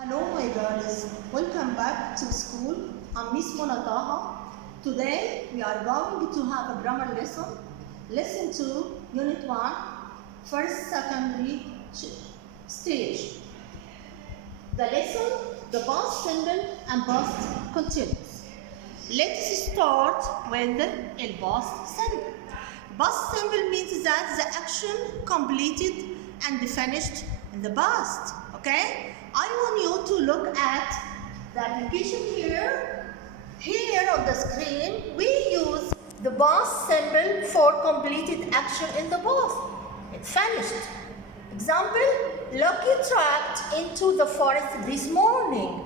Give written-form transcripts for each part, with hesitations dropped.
Hello my girls, welcome back to school. I'm Miss Monataha. Today we are going to have a grammar lesson. Lesson 2, unit 1, first secondary stage. The lesson, the past simple and past continuous. Let's start with the past simple. Past simple means that the action completed and finished in the past. Okay? I want you to look at the application here. Here on the screen, we use the past simple for completed action in the past. It's finished. Example, Lucky tracked into the forest this morning.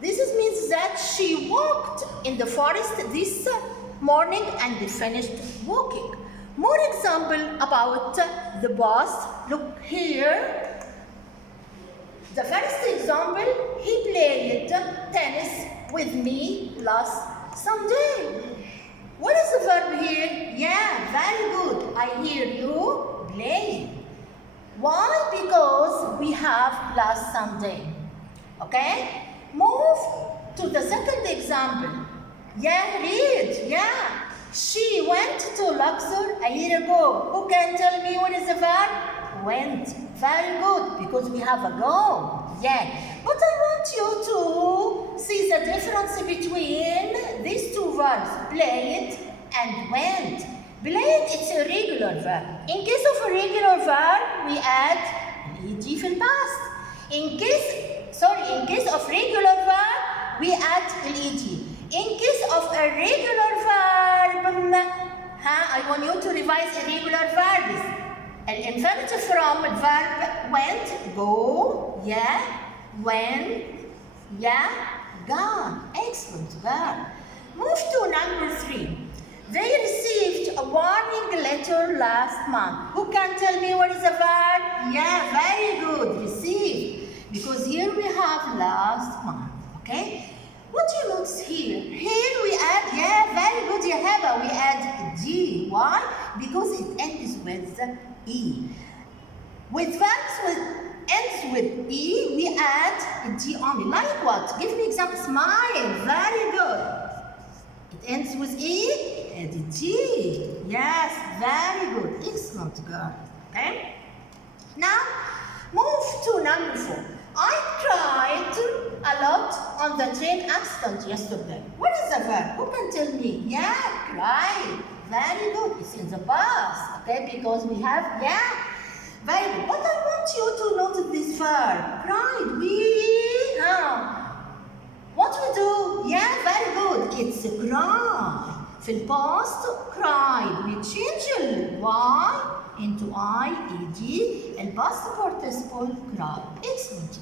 This means that she walked in the forest this morning and finished walking. More example about the past. Look here. The first example, he played tennis with me last Sunday. What is the verb here? Yeah, very good. I hear you playing. Why? Because we have last Sunday. Okay? Move to the second example. Yeah, read. Yeah. She went to Luxor a year ago. Who can tell me what is the verb? Went. Very good, because we have a go. Yeah. But I want you to see the difference between these two verbs, played and went. Played, it's a regular verb. In case of a regular verb, we add an ed في past. In case of regular verb, we add an ed. In case of a regular verb, I want you to revise irregular verbs. Infinitive from verb went, go, yeah, went, yeah, gone. Excellent verb. Move to number 3. They received a warning letter last month. Who can tell me what is the verb? Yeah, very good. Received. Because here we have last month. Okay? What do you notice here? Here we add, yeah, very good, Yahaba. We add D. Why? Because it ends with E. With verbs ends with E, we add D only. Like what? Give me example. Smile. Very good. It ends with E, add D. Yes, very good. Excellent, girl. Okay? Now, move to number 4. I cried a lot on the train accident yesterday. What is the verb? Who can tell me? Yeah, cried. Very good. It's in the past. Okay, because we have, yeah. Very good. But I want you to notice this verb. Cried. What we do? Yeah, very good. It's a cry. في الباست cried. We change the Y into I-E-D. And past participle cried. Excellent.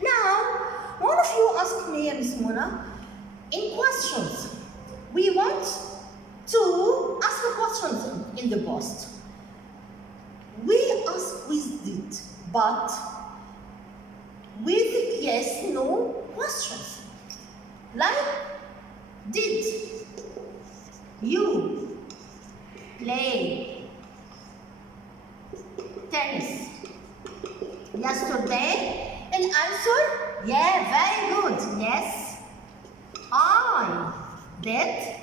Now, one of you asked me, Miss Mona, in questions, we want to ask the questions in the past. We ask with did, but with yes, no questions. Like, did you play tennis yesterday? An answer? Yeah, very good. Yes, I did.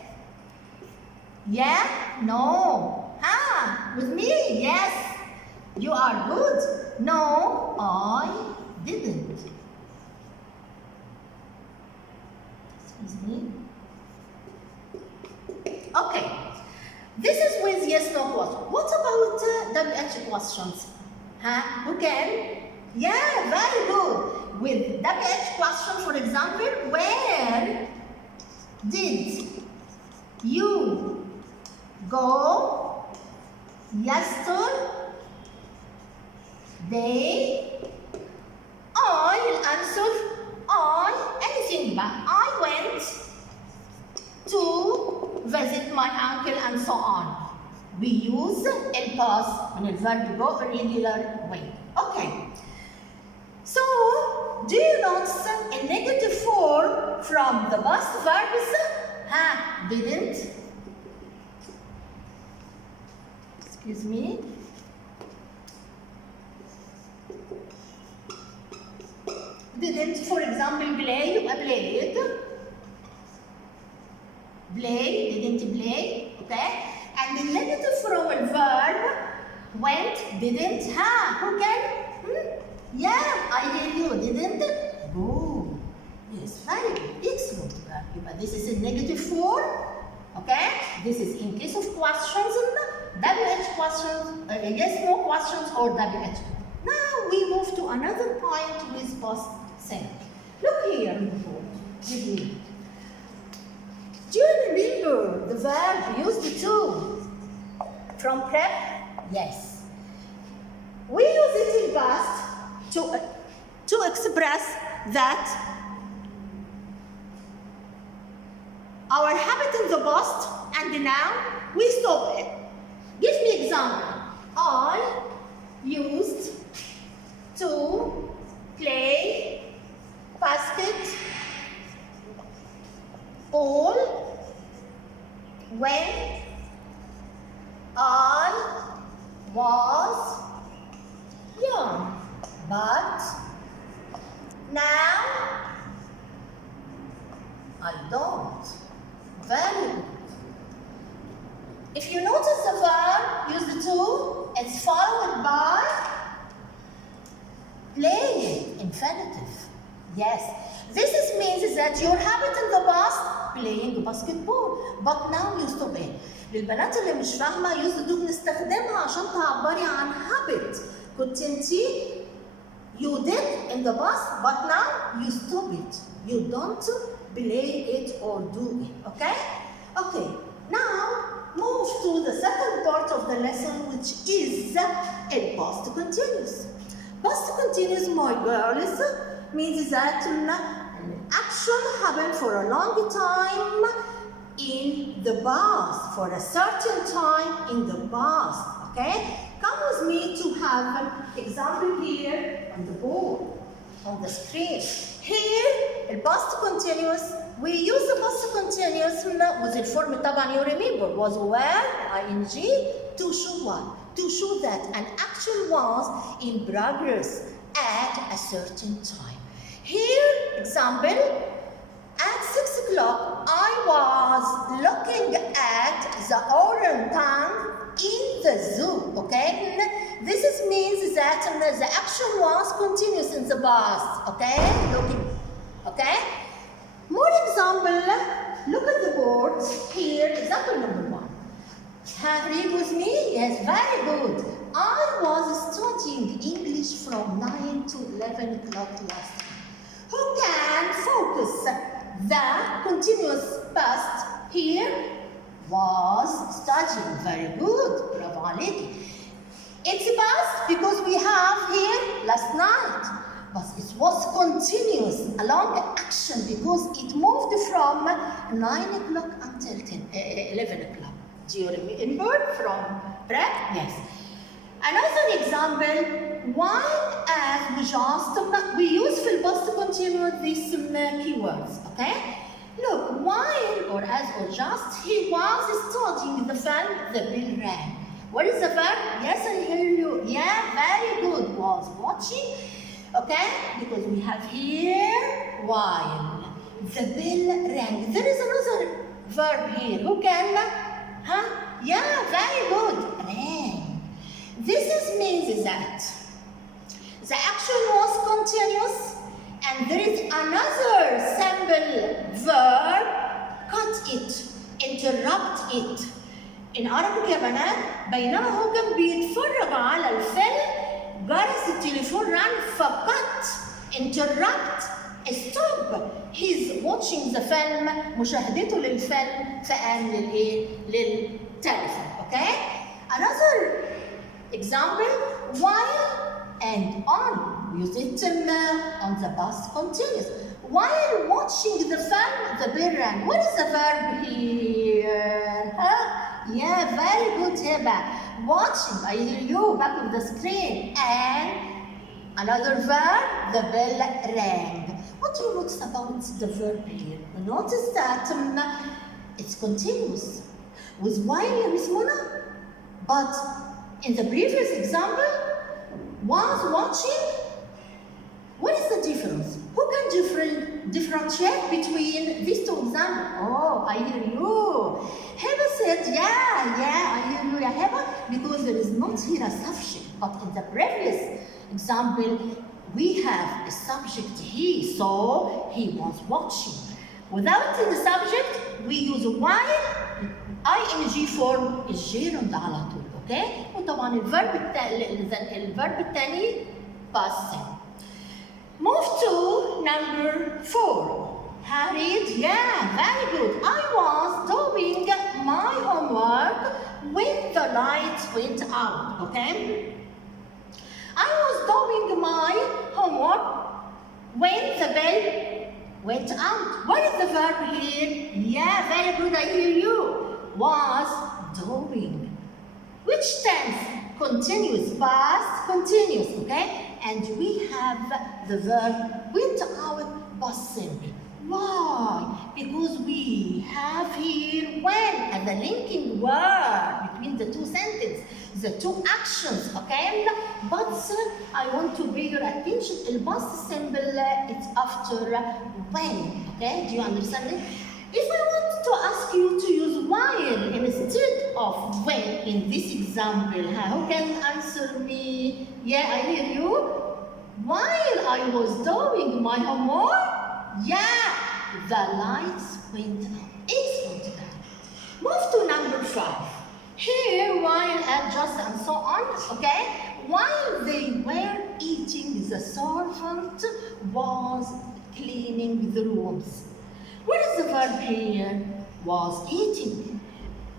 Yeah, no. With me? Yes. You are good. No, I didn't. Excuse me. Okay. This is with yes, no question. What about WH questions? Who can? Yeah, very good. With WH question, for example, where did you go yesterday? I will answer anything but I went to visit my uncle and so on. We use el past when the verb go a regular way. Okay. So, do you notice a negative form from the past verbs? Didn't. Excuse me. didn't, for example, play يبقى played. Play, didn't play, okay? And the negative from a verb went, didn't, who can? Yeah, I hear you, didn't go. Yes, very good, excellent. But this is a negative form, okay? This is in case of questions, WH questions, yes, no questions, or WH. Now we move to another point with past simple. Look here in the board, with me. Do you remember the verb used to from prep? Yes. We use it in past to express that our habit in the past and now we stop it. Give me example. I used to play basketball when I was young, but now I don't. Very good. If you notice the verb used to, it's followed by playing, infinitive. Yes. This means that your habit in the past playing basketball, but now you stop it. للبنات اللي مش فاهمة used to بنستخدمها عشان تعبري عن habit. كنت انتي you did in the past, but now you stop it. You don't play it or do it. Okay? Okay. Now move to the second part of the lesson, which is a past continuous. Past continuous, my girls, means that an action happened for a long time in the past, for a certain time in the past. Okay? Come with me to have an example here on the board, on the screen. Here, the past continuous, we use the past continuous with the form طبعا you remember was where, ing, to show what? To show that an action was in progress at a certain time. Here, example, at 6 o'clock, I was looking at the orangutan in the zoo, okay? This means that the action was continuous in the past, okay? Looking, okay? More example, look at the board here, example number 1. Read with me? Yes, very good. I was studying English from 9 to 11 o'clock last time. Who can focus the continuous past here? Was studying. Very good. Bravo عليكي. It's past because we have here last night. But it was continuous, a long action because it moved from 9 o'clock until 11 o'clock. Do you remember from prep? Yes. Another example, while as we use في past continuous these keywords, okay? Look, while or as or just, he was studying the film, the bell rang. What is the verb? Yes, I hear you. Yeah, very good. Was watching, okay? Because we have here while the bell rang. There is another verb here. Who can? Huh? Yeah, very good. Rang. This means that the action was continuous and there is another simple verb, cut it, interrupt it. In Arabic يا بنات بينما هو كان بيتفرج على الفيلم جرس التليفون رن فقط interrupt stop. He's watching the film مشاهدته للفيلم فقام للتليفون. Okay? Another example, while and on. Use it on the past continuous. While watching the film, the bell rang. What is the verb here? Huh? Yeah, very good, Heba. Watching, I hear you back of the screen. And another verb, the bell rang. What do you notice about the verb here? Notice that it's continuous. With while, Miss Mona, but in the previous example, was watching. What is the difference? differentiate between these two examples? Oh, I hear you. Heba said, yeah, I hear you, yeah, Heba, because there is not here a subject, but in the previous example, we have a subject he, so he was watching. Without the subject, we use while ing form الجيرند على طول، اوكي؟ وطبعا الفيرب الثاني past. Move to number 4. Harriet, yeah, very good. I was doing my homework when the lights went out, okay? I was doing my homework when the bell went out. What is the verb here? Yeah, very good, I hear you. Was doing. Which tense? Continuous, past continuous, okay? And we have the verb went out past simple. Why? Because we have here when and the linking word between the two sentences, the two actions, okay? But I want to bring your attention, the past simple, it's after when, okay? Do you understand it? If I want to ask you to use while instead of when in this example, who can answer me? Yeah, I hear you. While I was doing my homework, yeah, the lights went on. Excellent. Move to number 5. Here, while adjust and so on, okay? While they were eating, the servant was cleaning the rooms. What is the verb here? Was eating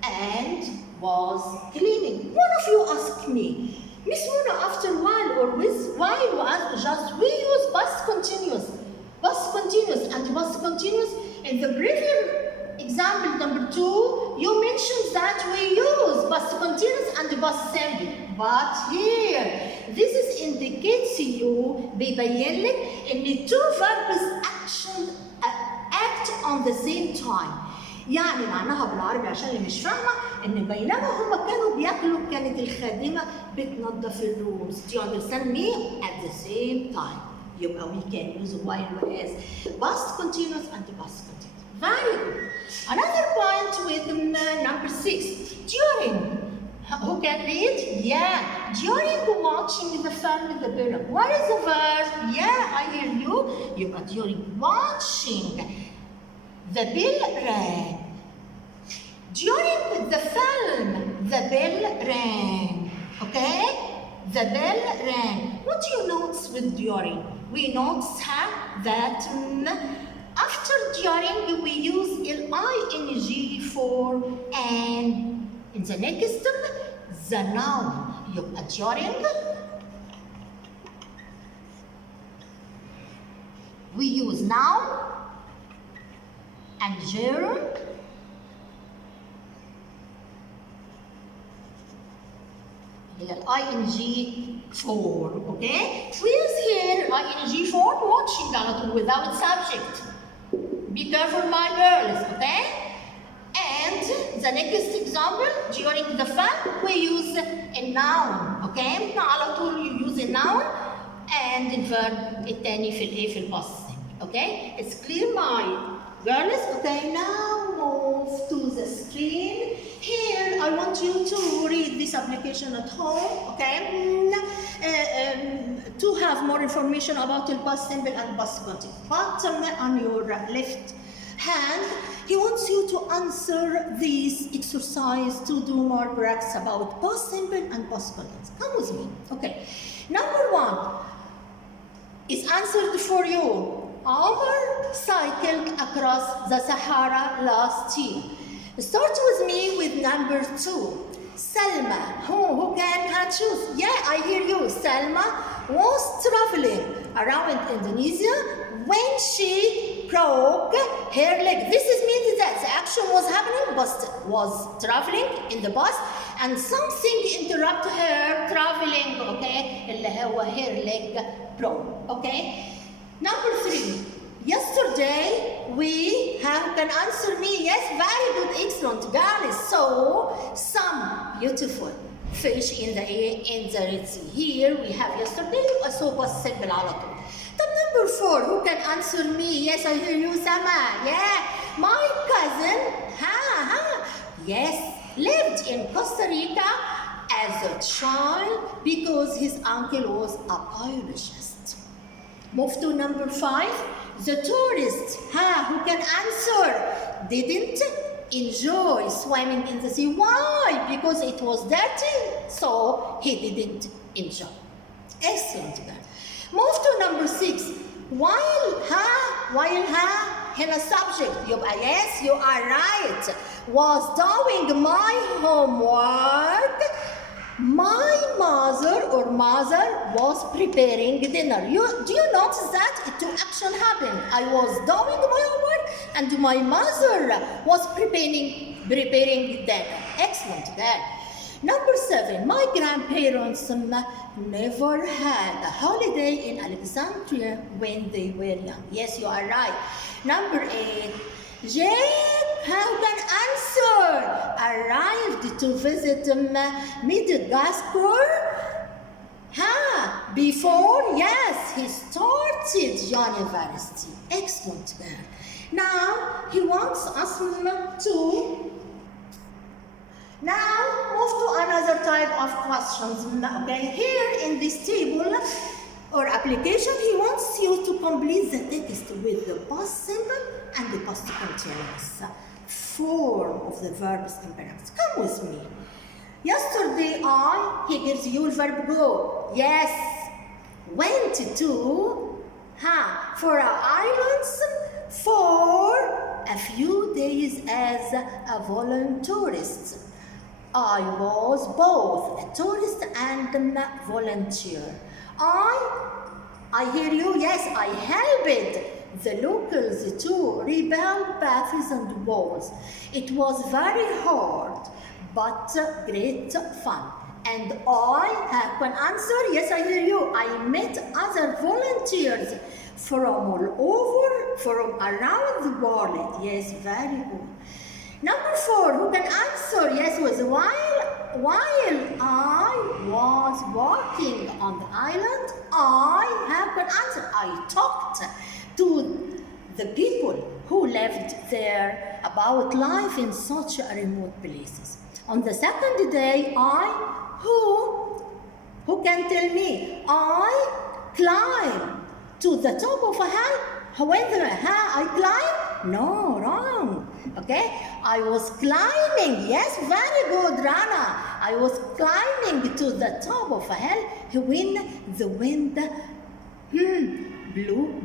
and was cleaning. One of you asked me, Miss Mona, after while or with while or just we use past continuous. Past continuous and past continuous. In the previous example number 2, you mentioned that we use past continuous and past simple. But here, this is indicates you بيبين لك إن two verbs act on the same time. يعني معناها بالعربي عشان اللي مش فاهمه ان بينما هم كانوا بياكلوا كانت الخادمه بتنظف الرومز. Do you understand me? At the same time. يبقى we can use while as past continuous and past continuous. Very good. Another point with number 6. During. Who can read? Yeah. During watching the film, the bell. What is the verb? Yeah, I hear you. يبقى during watching. The bell rang. During the film, the bell rang. Okay? The bell rang. What do you notice with during? We notice that after during we use ing for and in the next the noun. يبقى during we use noun and gerund ing form, okay? We use here ing form watching على طول without subject. Be careful, my girls, okay? And the next example, during the fun, we use a noun, okay? على طول you use a noun and the verb الثاني في ال past, okay? It's clear, my girls? Okay, now move to the screen. Here, I want you to read this application at home, okay? To have more information about the past simple and past continuous. But on your left hand, he wants you to answer this exercise to do more practice about past simple and past continuous. Come with me, okay? Number 1 is answered for you. Omar cycled across the Sahara last year. Start with me with number 2. Salma, who can choose? Yeah, I hear you. Salma was traveling around Indonesia when she broke her leg. This is means that the action was happening, but was traveling in the bus, and something interrupted her traveling. Okay, اللي هو her leg broke. Okay. Number 3. Yesterday we can answer me. Yes, very good, excellent, guys. So some beautiful fish in the Red Sea. Here we have yesterday. So was simple على طول. طب number 4, who can answer me? Yes, I hear you, Sama. Yeah, my cousin, yes, lived in Costa Rica as a child because his uncle was a biologist. Move to number 5. The tourist, who can answer, didn't enjoy swimming in the sea. Why? Because it was dirty, so he didn't enjoy. Excellent. Move to number 6. While هنا subject يبقى yes, you are right, was doing my homework, my mother was preparing dinner. Do you notice that? Two action happened. I was doing my homework and my mother was preparing dinner. Excellent. Then. Number 7, my grandparents never had a holiday in Alexandria when they were young. Yes, you are right. Number 8, Jake, how can answer? Arrived to visit Madagascar. Before, yes, he started university. Excellent. Now, he wants us to now move to another type of questions. Okay, here in this table or application, he wants you to complete the text with the past simple and the past continuous form of the verbs in brackets. Come with me. Yesterday, he gives you the verb go. Yes, went to for our islands for a few days as a volunteerist. I was both a tourist and a volunteer. I hear you, yes, I helped the locals to rebuild paths and walls. It was very hard, but great fun. And I can answer, yes, I hear you. I met other volunteers from around the world. Yes, very good. Number 4, who can answer? Yes, was while I was working on the island, I can answer. I talked to the people who lived there about life in such remote places. On the second day, who can tell me? I climbed to the top of a hill. However, I climbed? No, wrong. Okay, I was climbing. Yes, very good, Rana. I was climbing to the top of a hill when the wind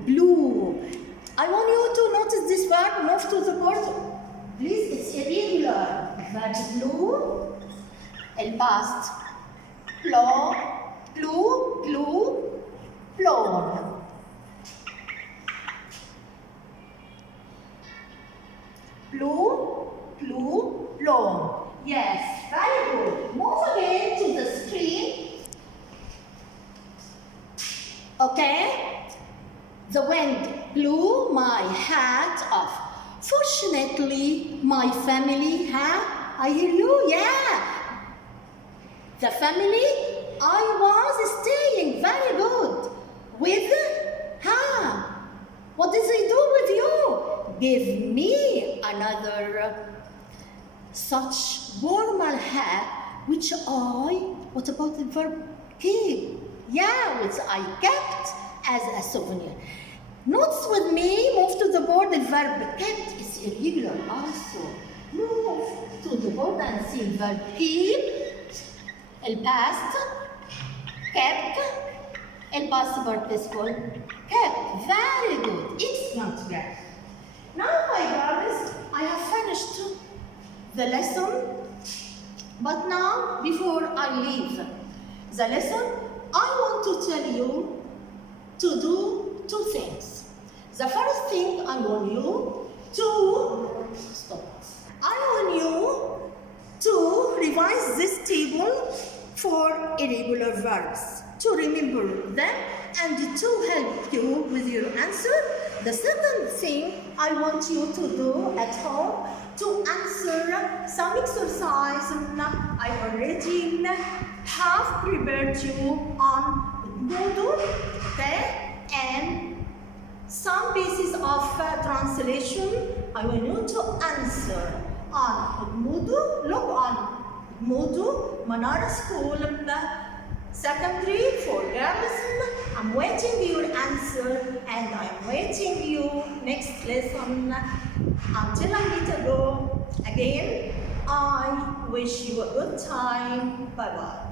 blew. I want you to notice this verb. Move to the board. Please, it's irregular. Verb blew. El past. Blew. Blown. Blue, blown. Yes, very good. Move again to the screen. Okay. The wind blew my hat off. Fortunately, my family I hear you, yeah. The family, I was staying very good. With, what does he do with you? Give me another such warmer hat, which what about the verb keep? Yeah, which I kept as a souvenir. Notes with me, move to the board, the verb kept is irregular also. Move to the board and see the verb keep, el past, kept, el past participle, kept. Very good, excellent, guys. Now, my brothers, I have finished the lesson, but now, before I leave the lesson, I want to tell you to do 2 things. The first thing I want you to stop. I want you to revise this table for irregular verbs, to remember them and to help you with your answer. The second thing I want you to do at home, to answer some exercise I already have prepared you on Moodle, okay? And translation, I want you to answer on Moodle. Look on Moodle, Manara School, secondary for girls. I'm waiting your answer and I'm waiting you next lesson. Until I meet again, I wish you a good time. Bye bye.